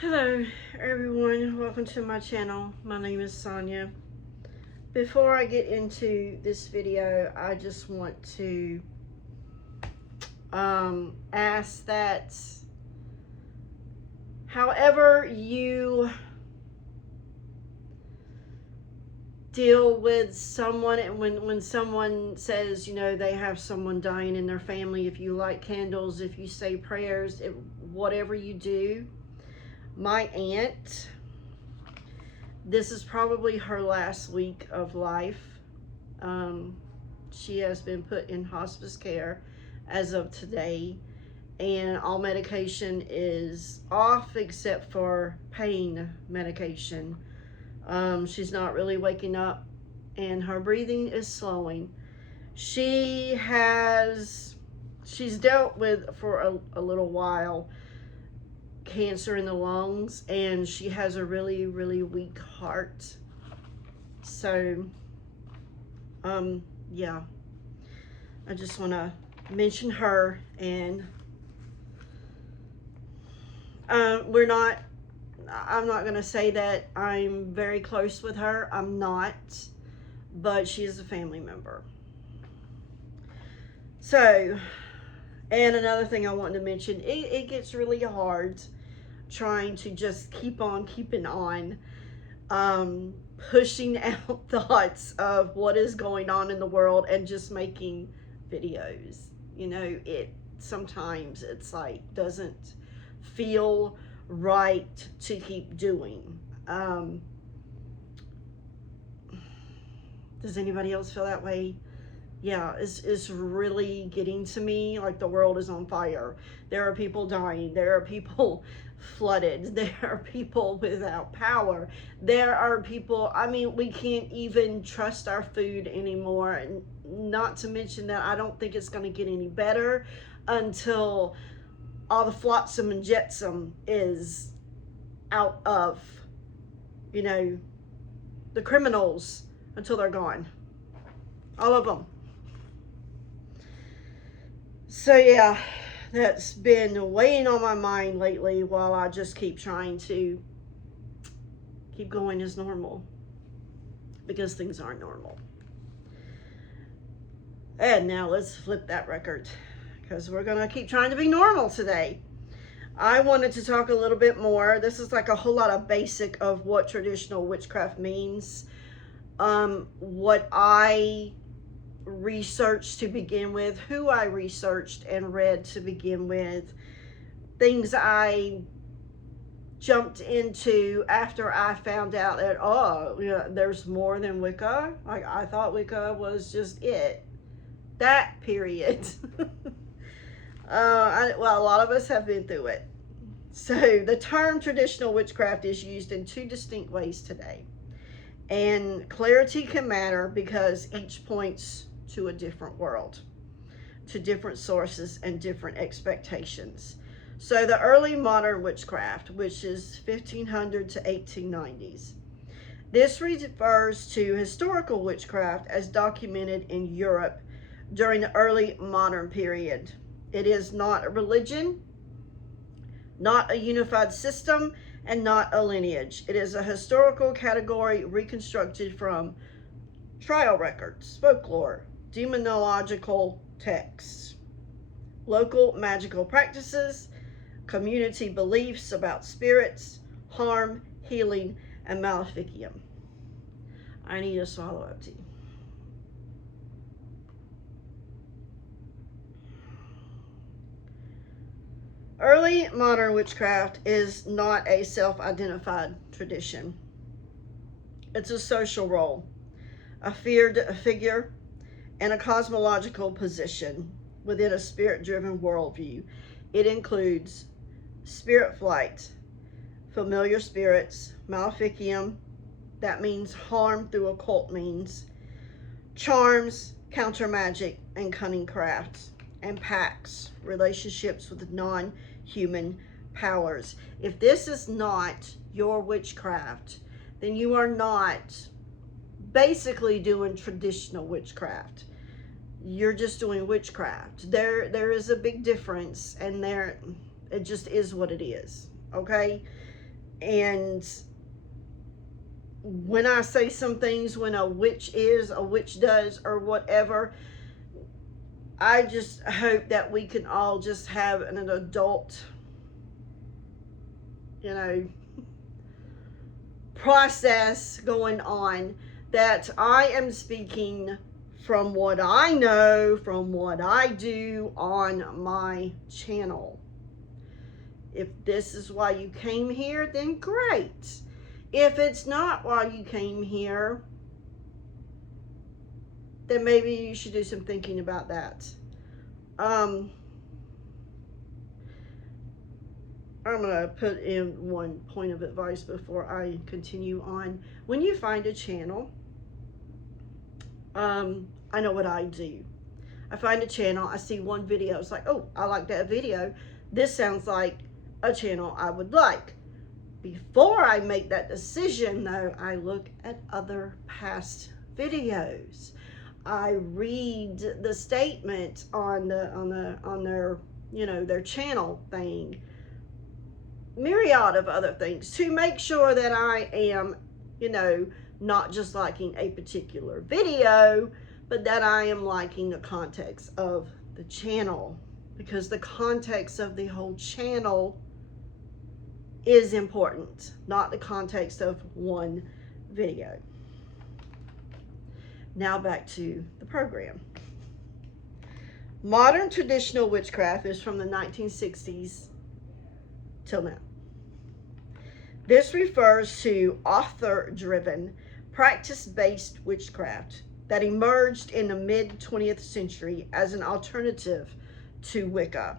Hello everyone, welcome to my channel. My name is Sonia. Before I get into this video, I just want to ask that however you deal with someone, and when someone says, they have someone dying in their family, if you light candles, if you say prayers, whatever you do. My aunt, this is probably her last week of life. She has been put in hospice care as of today, and all medication is off except for pain medication. She's not really waking up, and her breathing is slowing. She's dealt with for a little while cancer in the lungs, and she has a really, really weak heart. So, yeah, I just want to mention her, and I'm not going to say that I'm very close with her. I'm not, but she is a family member. So, and another thing I wanted to mention, it gets really hard trying to just keep on keeping on, pushing out thoughts of what is going on in the world and just making videos. Sometimes it's like doesn't feel right to keep doing. Does anybody else feel that way? Yeah, it's really getting to me. Like, the world is on fire. There are people dying. There are people flooded. There are people without power. There are people, we can't even trust our food anymore. And not to mention that I don't think it's going to get any better until all the flotsam and jetsam is out of, the criminals, until they're gone. All of them. So yeah, that's been weighing on my mind lately, while I just keep trying to keep going as normal, because things aren't normal. And now let's flip that record, because we're going to keep trying to be normal today. I wanted to talk a little bit more. This is like a whole lot of basic of what traditional witchcraft means. What I researched to begin with, who I researched and read to begin with, things I jumped into after I found out that, there's more than Wicca. Like, I thought Wicca was just it. That period. A lot of us have been through it. So the term traditional witchcraft is used in two distinct ways today. And clarity can matter because each points to a different world, to different sources and different expectations. So the early modern witchcraft, which is 1500 to 1890s, this refers to historical witchcraft as documented in Europe during the early modern period. It is not a religion, not a unified system, and not a lineage. It is a historical category reconstructed from trial records, folklore, demonological texts, local magical practices, community beliefs about spirits, harm, healing, and maleficium. I need a swallow of tea. Early modern witchcraft is not a self-identified tradition. It's a social role, a feared figure, and a cosmological position within a spirit-driven worldview. It includes spirit flight, familiar spirits, maleficium, that means harm through occult means, charms, counter magic, and cunning crafts, and pacts, relationships with non-human powers. If this is not your witchcraft, then you are not basically doing traditional witchcraft. You're just doing witchcraft. There is a big difference, and it just is what it is. Okay? And when I say some things, when a witch is, a witch does, or whatever, I just hope that we can all just have an adult, you know, process going on, that I am speaking from what I know, from what I do on my channel. If this is why you came here, then great. If it's not why you came here, then maybe you should do some thinking about that. I'm going to put in one point of advice before I continue on. When you find a channel, I know what I do. I find a channel, I see one video, it's like, oh, I like that video. This sounds like a channel I would like. Before I make that decision, though, I look at other past videos. I read the statement on their, you know, their channel thing, myriad of other things, to make sure that I am, you know, not just liking a particular video, but that I am liking the context of the channel, because the context of the whole channel is important, not the context of one video. Now back to the program. Modern traditional witchcraft is from the 1960s till now. This refers to author-driven, practice-based witchcraft that emerged in the mid-20th century as an alternative to Wicca.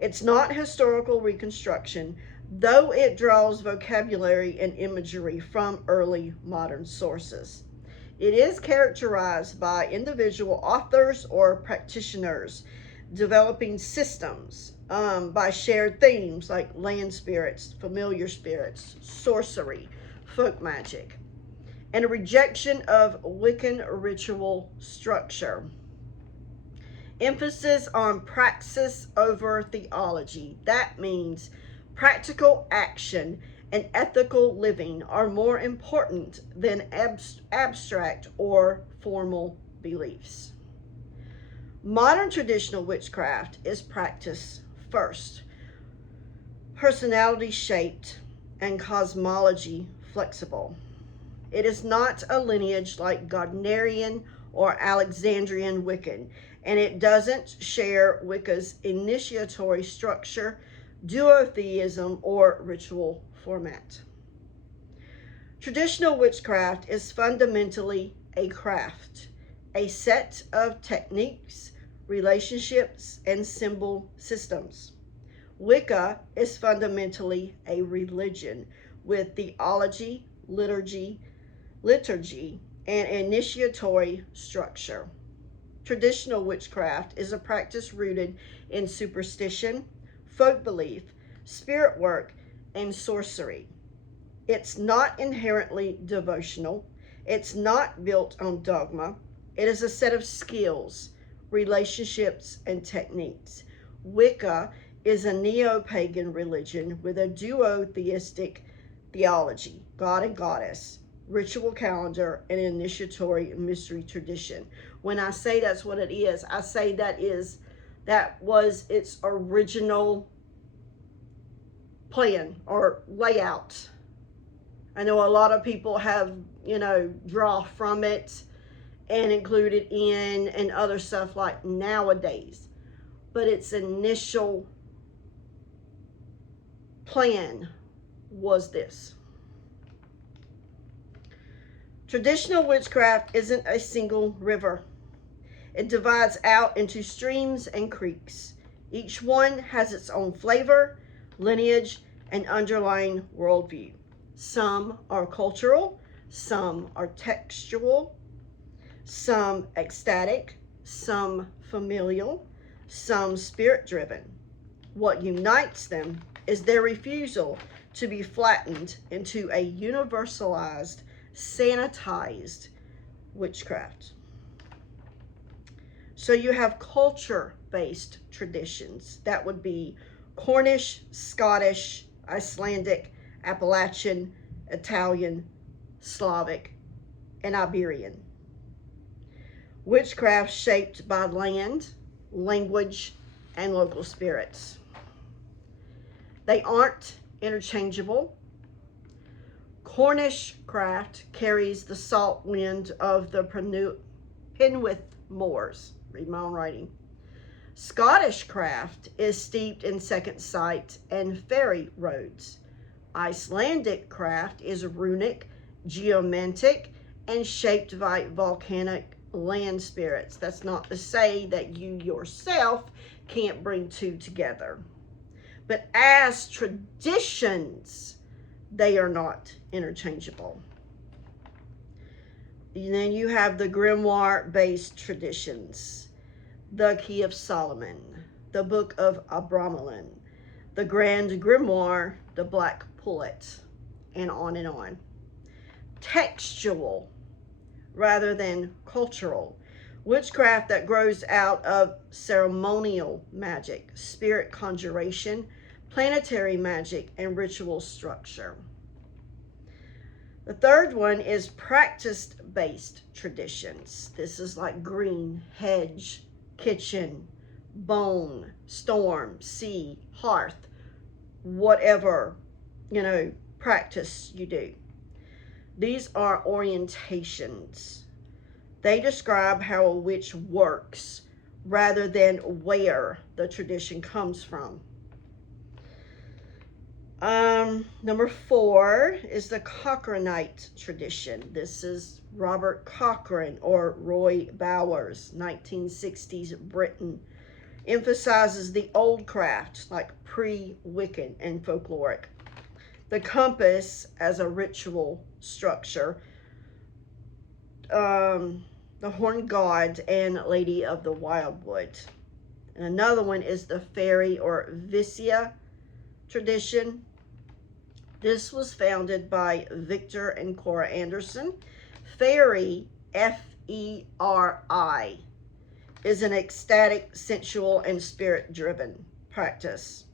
It's not historical reconstruction, though it draws vocabulary and imagery from early modern sources. It is characterized by individual authors or practitioners developing systems by shared themes like land spirits, familiar spirits, sorcery, folk magic, and a rejection of Wiccan ritual structure. Emphasis on praxis over theology. That means practical action and ethical living are more important than abstract or formal beliefs. Modern traditional witchcraft is practice first, personality shaped, and cosmology flexible. It is not a lineage like Gardnerian or Alexandrian Wiccan, and it doesn't share Wicca's initiatory structure, duotheism, or ritual format. Traditional witchcraft is fundamentally a craft, a set of techniques, relationships, and symbol systems. Wicca is fundamentally a religion with theology, liturgy, and initiatory structure. Traditional witchcraft is a practice rooted in superstition, folk belief, spirit work, and sorcery. It's not inherently devotional. It's not built on dogma. It is a set of skills, relationships, and techniques. Wicca is a neo-pagan religion with a duotheistic theology, god and goddess, ritual calendar, and initiatory mystery tradition. When I say that's what it is, I say that was its original plan or layout. I know a lot of people have, draw from it and include it in and other stuff like nowadays. But its initial plan was this. Traditional witchcraft isn't a single river. It divides out into streams and creeks. Each one has its own flavor, lineage, and underlying worldview. Some are cultural, some are textual, some ecstatic, some familial, some spirit-driven. What unites them is their refusal to be flattened into a universalized, sanitized witchcraft. So you have culture-based traditions. That would be Cornish, Scottish, Icelandic, Appalachian, Italian, Slavic, and Iberian. Witchcraft shaped by land, language, and local spirits. They aren't interchangeable. Cornish craft carries the salt wind of the Penwith Moors. Read my own writing. Scottish craft is steeped in second sight and ferry roads. Icelandic craft is runic, geomantic, and shaped by volcanic land spirits. That's not to say that you yourself can't bring two together. But as traditions, they are not interchangeable. And then you have the grimoire-based traditions. The Key of Solomon, the Book of Abramelin, the Grand Grimoire, the Black Pullet, and on and on. Textual rather than cultural. Witchcraft that grows out of ceremonial magic, spirit conjuration, planetary magic, and ritual structure. The third one is practice-based traditions. This is like green, hedge, kitchen, bone, storm, sea, hearth, whatever, practice you do. These are orientations. They describe how a witch works rather than where the tradition comes from. Number 4 is the Cochranite tradition. This is Robert Cochrane or Roy Bowers, 1960s Britain. Emphasizes the old craft, like pre-Wiccan and folkloric. The compass as a ritual structure. The Horned God and Lady of the Wildwood. And another one is the Fairy or Vicia tradition. This was founded by Victor and Cora Anderson. Fairy, F-E-R-I, is an ecstatic, sensual, and spirit-driven practice.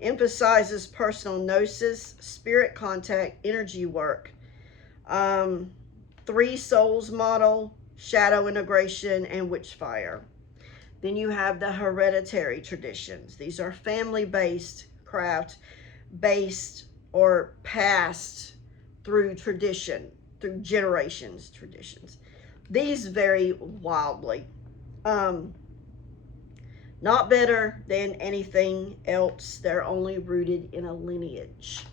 Emphasizes personal gnosis, spirit contact, energy work, 3 souls model, shadow integration, and witchfire. Then you have the hereditary traditions. These are family-based craft, based or passed through tradition, through generations traditions. These vary wildly. Not better than anything else. They're only rooted in a lineage.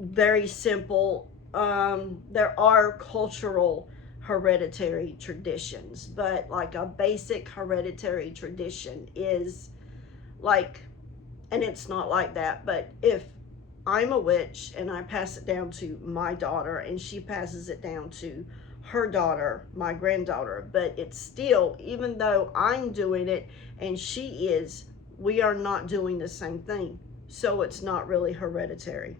Very simple. There are cultural hereditary traditions, but like a basic hereditary tradition is like, and it's not like that, but if I'm a witch and I pass it down to my daughter and she passes it down to her daughter, my granddaughter, but it's still, even though I'm doing it and she is, we are not doing the same thing. So it's not really hereditary.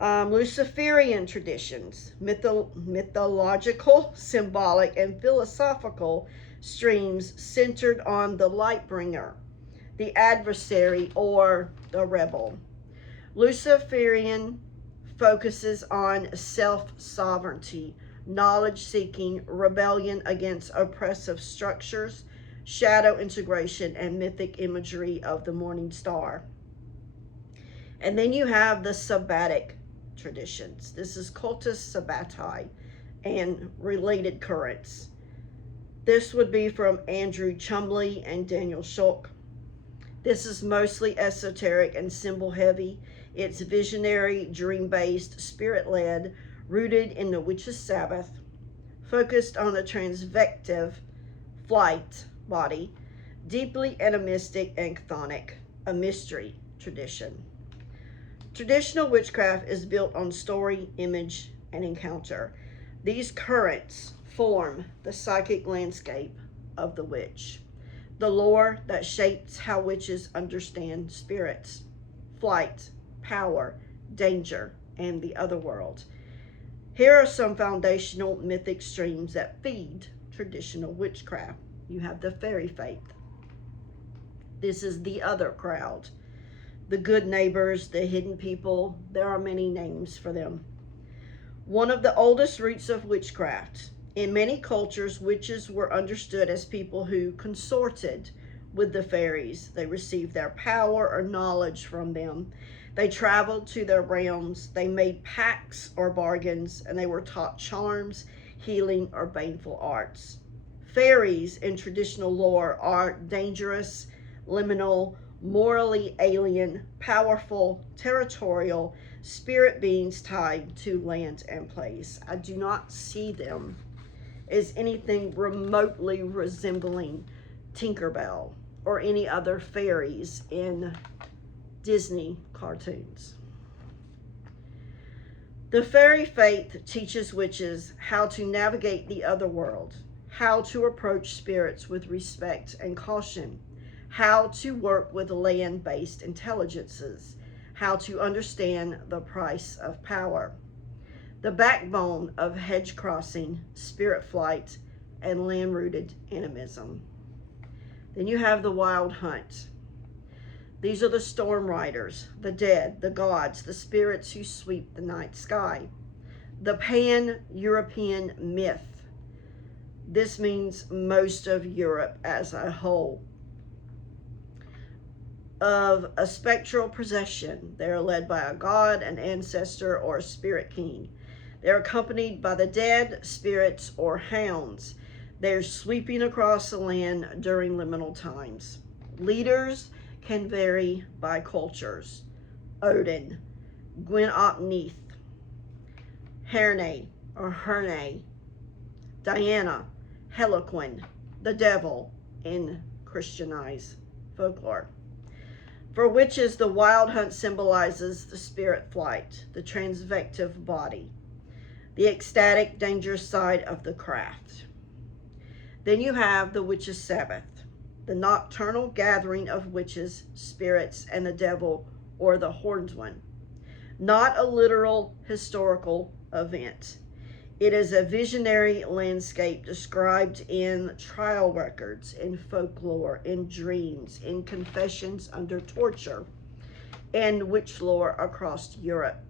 Luciferian traditions, mythological, symbolic, and philosophical streams centered on the light bringer, the adversary, or the rebel. Luciferian focuses on self-sovereignty, knowledge-seeking, rebellion against oppressive structures, shadow integration, and mythic imagery of the morning star. And then you have the Sabbatic traditions. This is Cultus Sabbati and related currents. This would be from Andrew Chumley and Daniel Schulk. This is mostly esoteric and symbol heavy. It's visionary, dream-based, spirit-led, rooted in the witch's Sabbath, focused on the transvective flight body, deeply animistic and chthonic, a mystery tradition. Traditional witchcraft is built on story, image, and encounter. These currents form the psychic landscape of the witch, the lore that shapes how witches understand spirits, flight, power, danger, and the other world. Here are some foundational mythic streams that feed traditional witchcraft. You have the fairy faith. This is the other crowd. the good neighbors, the hidden people. There are many names for them. One of the oldest roots of witchcraft. In many cultures, witches were understood as people who consorted with the fairies. They received their power or knowledge from them. They traveled to their realms. They made pacts or bargains, and they were taught charms, healing, or baneful arts. Fairies in traditional lore are dangerous, liminal, morally alien, powerful, territorial, spirit beings tied to land and place. I do not see them as anything remotely resembling Tinkerbell or any other fairies in Disney cartoons. The fairy faith teaches witches how to navigate the other world, how to approach spirits with respect and caution, how to work with land-based intelligences, how to understand the price of power. The backbone of hedge crossing, spirit flight, and land-rooted animism. Then you have the wild hunt. These are the storm riders, the dead, the gods, the spirits who sweep the night sky. The pan-European myth. This means most of Europe as a whole. Of a spectral procession. They are led by a god, an ancestor, or a spirit king. They are accompanied by the dead, spirits, or hounds. They are sweeping across the land during liminal times. Leaders can vary by cultures. Odin, Gwyn ap Neith, Herne or Herne, Diana, Heliquin, the devil in Christianized folklore. For witches, the wild hunt symbolizes the spirit flight, the transvective body, the ecstatic, dangerous side of the craft. Then you have the witches' Sabbath, the nocturnal gathering of witches, spirits, and the devil or the horned one. Not a literal historical event. It is a visionary landscape described in trial records, in folklore, in dreams, in confessions under torture, and witch lore across Europe.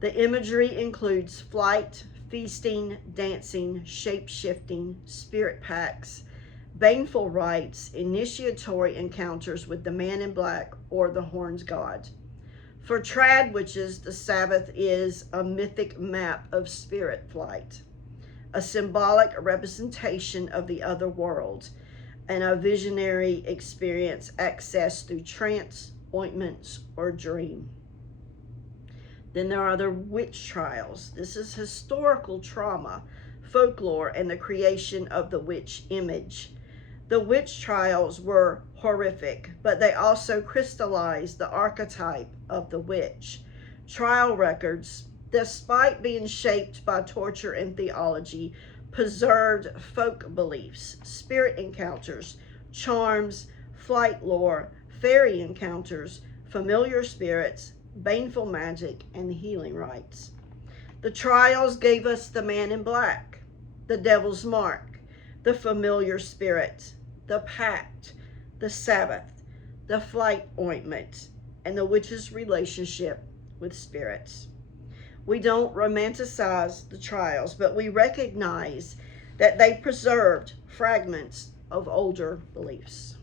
The imagery includes flight, feasting, dancing, shape-shifting, spirit packs, baneful rites, initiatory encounters with the man in black or the horned god. For trad witches, the Sabbath is a mythic map of spirit flight, a symbolic representation of the other world, and a visionary experience accessed through trance, ointments, or dream. Then there are the witch trials. This is historical trauma, folklore, and the creation of the witch image. The witch trials were horrific, but they also crystallized the archetype of the witch. Trial records, despite being shaped by torture and theology, preserved folk beliefs, spirit encounters, charms, flight lore, fairy encounters, familiar spirits, baneful magic, and healing rites. The trials gave us the man in black, the devil's mark, the familiar spirit, the pact, the Sabbath, the flight ointment, and the witch's relationship with spirits. We don't romanticize the trials, but we recognize that they preserved fragments of older beliefs.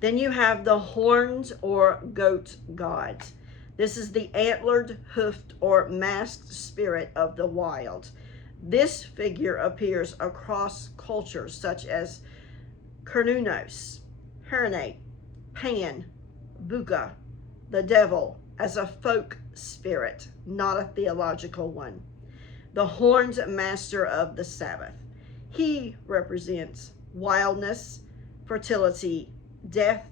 Then you have the horned or goat gods. This is the antlered, hoofed, or masked spirit of the wild. This figure appears across cultures such as Cernunnos, Herne, Pan, Buka, the devil, as a folk spirit, not a theological one. The horned master of the Sabbath. He represents wildness, fertility, death,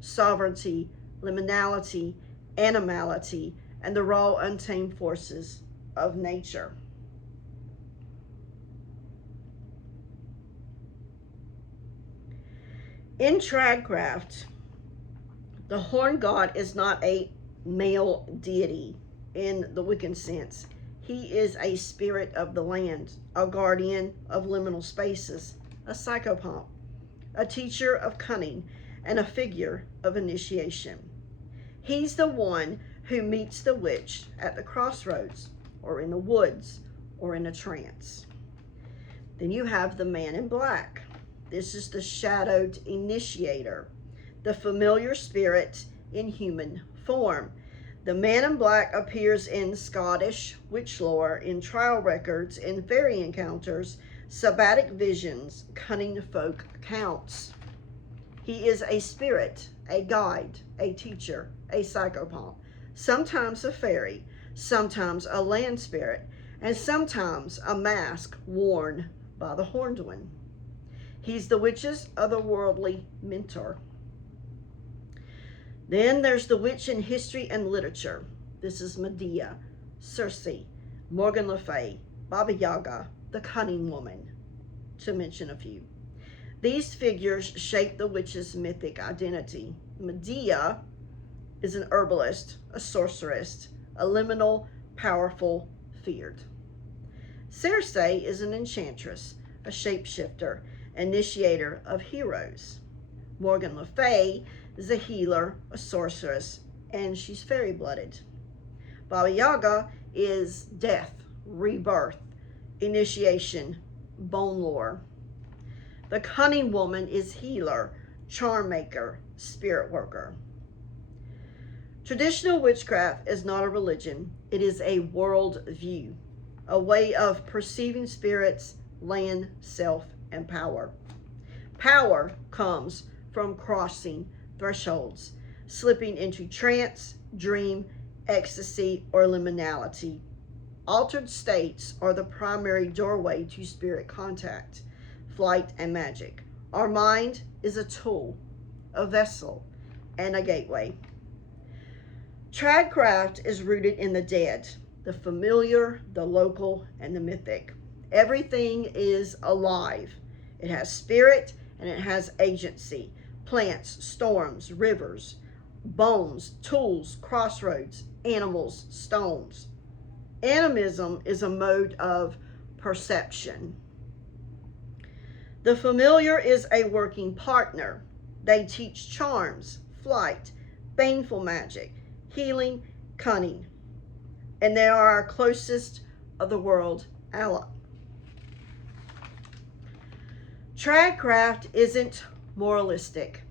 sovereignty, liminality, animality, and the raw, untamed forces of nature. In tradcraft, the horn god is not a male deity in the Wiccan sense. He is a spirit of the land, a guardian of liminal spaces, a psychopomp, a teacher of cunning, and a figure of initiation. He's the one who meets the witch at the crossroads or in the woods or in a trance. Then you have the man in black. This is the shadowed initiator, the familiar spirit in human form. The man in black appears in Scottish witch lore, in trial records, in fairy encounters, sabbatic visions, cunning folk accounts. He is a spirit, a guide, a teacher, a psychopomp, sometimes a fairy, sometimes a land spirit, and sometimes a mask worn by the horned one. He's the witch's otherworldly mentor. Then there's the witch in history and literature. This is Medea, Circe, Morgan Le Fay, Baba Yaga, the cunning woman, to mention a few. These figures shape the witch's mythic identity. Medea is an herbalist, a sorceress, a liminal, powerful, feared. Circe is an enchantress, a shapeshifter, initiator of heroes. Morgan Le Fay is a healer, a sorceress, and she's fairy-blooded. Baba Yaga is death, rebirth, initiation, bone lore. The cunning woman is healer, charm maker, spirit worker. Traditional witchcraft is not a religion. It is a world view, a way of perceiving spirits, land, self, and power. Power comes from crossing thresholds, slipping into trance, dream, ecstasy, or liminality. Altered states are the primary doorway to spirit contact, flight, and magic. Our mind is a tool, a vessel, and a gateway. Tradcraft is rooted in the dead, the familiar, the local, and the mythic. Everything is alive. It has spirit and it has agency. Plants, storms, rivers, bones, tools, crossroads, animals, stones. Animism is a mode of perception. The familiar is a working partner. They teach charms, flight, baneful magic, healing, cunning. And they are our closest of the world ally. Tradcraft isn't moralistic,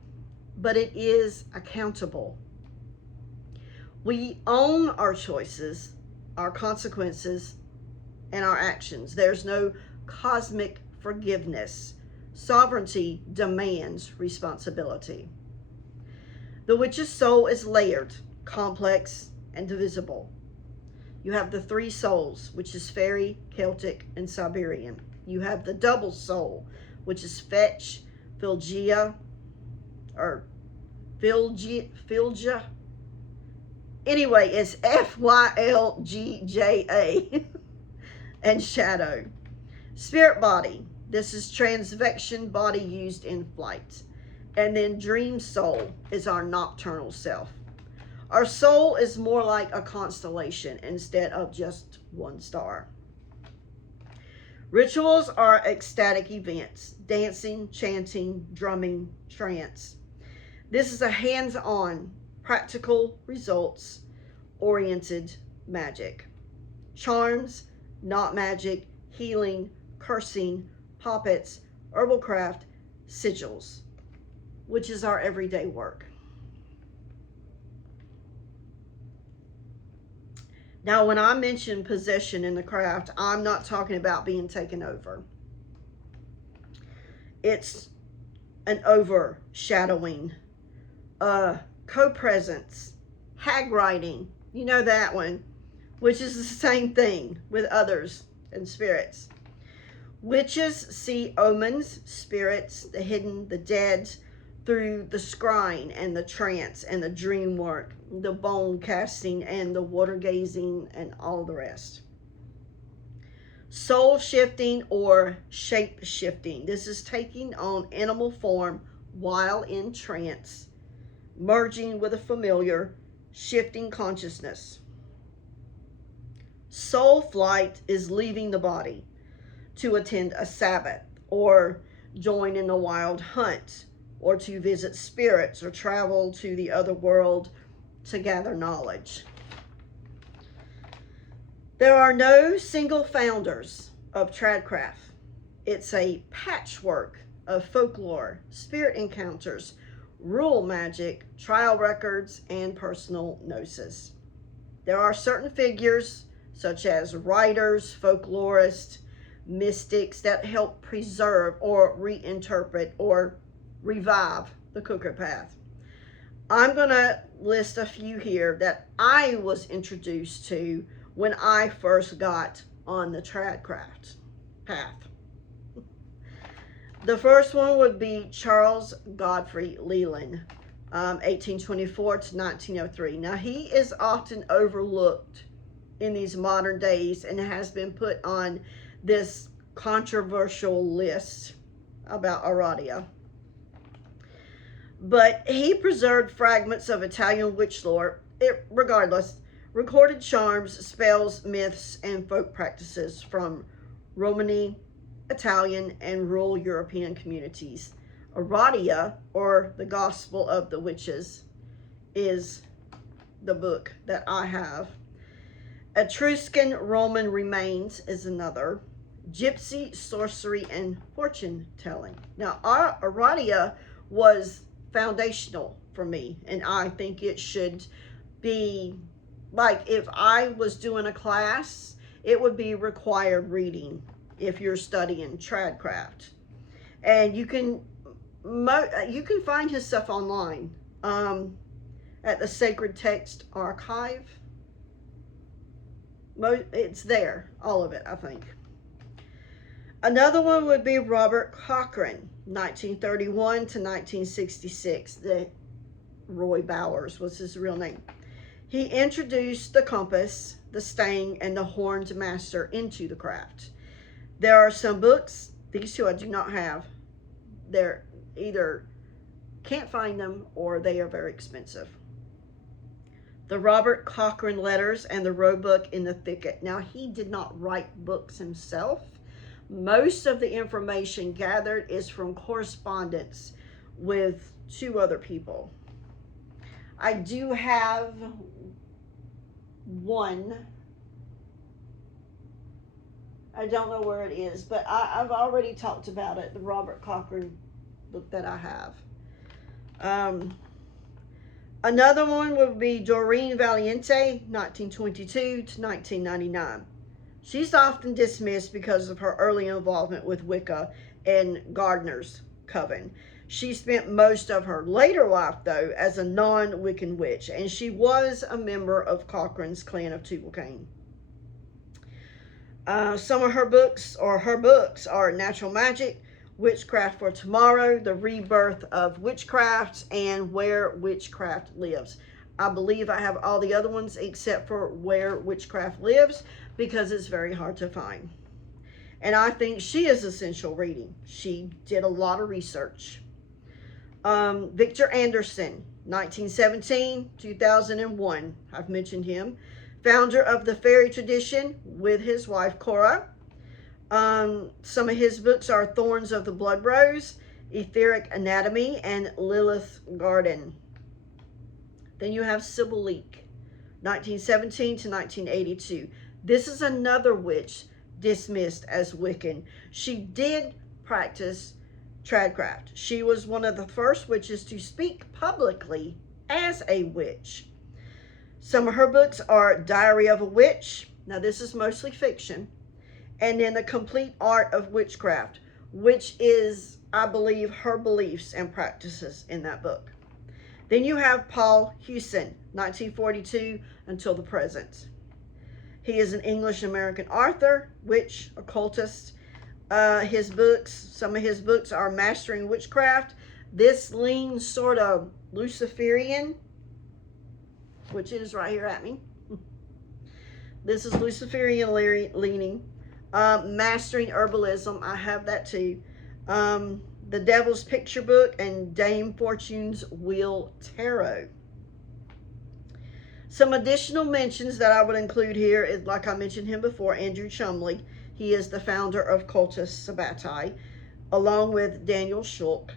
but it is accountable. We own our choices, our consequences, and our actions. There's no cosmic forgiveness. Sovereignty demands responsibility. The witch's soul is layered, complex, and divisible. You have the three souls, which is fairy, Celtic, and Siberian. You have the double soul, which is fetch, Philgia, Anyway, it's Fylgja and shadow. Spirit body. This is transvection body used in flight. And then dream soul is our nocturnal self. Our soul is more like a constellation instead of just one star. Rituals are ecstatic events, dancing, chanting, drumming, trance. This is a hands-on, practical results oriented magic. Charms, not magic, healing, cursing, puppets, herbal craft, sigils, which is our everyday work. Now, when I mention possession in the craft, I'm not talking about being taken over. It's an overshadowing, co-presence, hag writing, you know that one, which is the same thing with others and spirits. Witches see omens, spirits, the hidden, the dead, through the scrying and the trance and the dream work, the bone casting and the water gazing and all the rest. Soul shifting or shape shifting. This is taking on animal form while in trance, merging with a familiar, shifting consciousness. Soul flight is leaving the body to attend a Sabbath or join in a wild hunt, or to visit spirits or travel to the other world to gather knowledge. There are no single founders of tradcraft. It's a patchwork of folklore, spirit encounters, rule magic, trial records, and personal gnosis. There are certain figures, such as writers, folklorists, mystics, that help preserve or reinterpret or revive the Cuckoo Path. I'm going to list a few here that I was introduced to when I first got on the tradcraft path. The first one would be Charles Godfrey Leland, 1824 to 1903. Now, he is often overlooked in these modern days and has been put on this controversial list about Aradia. But he preserved fragments of Italian witch lore, regardless, recorded charms, spells, myths, and folk practices from Romani, Italian, and rural European communities. Aradia, or the Gospel of the Witches, is the book that I have. Etruscan Roman remains is another. Gypsy, sorcery, and fortune telling. Now, Aradia was foundational for me, and I think it should be, like, if I was doing a class, it would be required reading if you're studying tradcraft. And you can find his stuff online at the Sacred Text Archive. It's there, all of it, I think. Another one would be Robert Cochrane, 1931 to 1966. Roy Bowers was his real name. He introduced the compass, the stang, and the horned master into the craft. There are some books, these two I do not have. They're either can't find them or they are very expensive. The Robert Cochrane Letters and the Roebuck in the Thicket. Now, he did not write books himself. Most of the information gathered is from correspondence with two other people. I do have one. I don't know where it is, but I've already talked about it, the Robert Cochrane book that I have. Another one would be Doreen Valiente, 1922 to 1999. She's often dismissed because of her early involvement with Wicca and Gardner's coven. She spent most of her later life, though, as a non-Wiccan witch, and she was a member of Cochrane's clan of Tubal-Cain. Some of her books are Natural Magic, Witchcraft for Tomorrow, The Rebirth of Witchcraft, and Where Witchcraft Lives. I believe I have all the other ones except for Where Witchcraft Lives, because it's very hard to find. And I think she is essential reading. She did a lot of research. Victor Anderson, 1917, 2001. I've mentioned him. Founder of the fairy tradition with his wife, Cora. Some of his books are Thorns of the Blood Rose, Etheric Anatomy, and Lilith Garden. Then you have Sybil Leek, 1917 to 1982. This is another witch dismissed as Wiccan. She did practice tradcraft. She was one of the first witches to speak publicly as a witch. Some of her books are Diary of a Witch. Now, this is mostly fiction. And then The Complete Art of Witchcraft, which is, I believe, her beliefs and practices in that book. Then you have Paul Hewson, 1942 until the present. He is an English-American author, witch, occultist. Some of his books are Mastering Witchcraft. This leans sort of Luciferian, which is right here at me. This is Luciferian leaning. Mastering Herbalism, I have that too. The Devil's Picture Book, and Dame Fortune's Wheel Tarot. Some additional mentions that I would include here is, like I mentioned him before, Andrew Chumley. He is the founder of Cultus Sabbati, along with Daniel Schulk.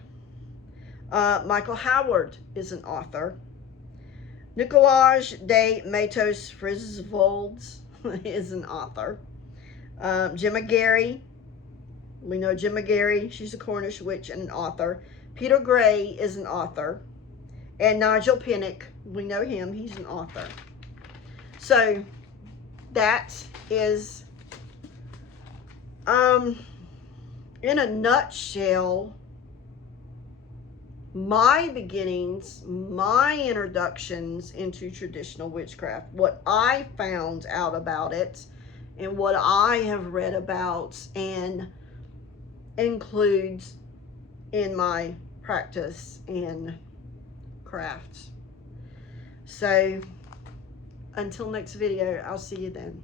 Michael Howard is an author. Nicolaj de Matos Frisvolds is an author. Gemma Gary, we know Gemma Gary, she's a Cornish witch and an author. Peter Gray is an author. And Nigel Pinnock, we know him, he's an author. So that is, in a nutshell, my beginnings, my introductions into traditional witchcraft, what I found out about it, and what I have read about and includes in my practice and crafts. So until next video, I'll see you then.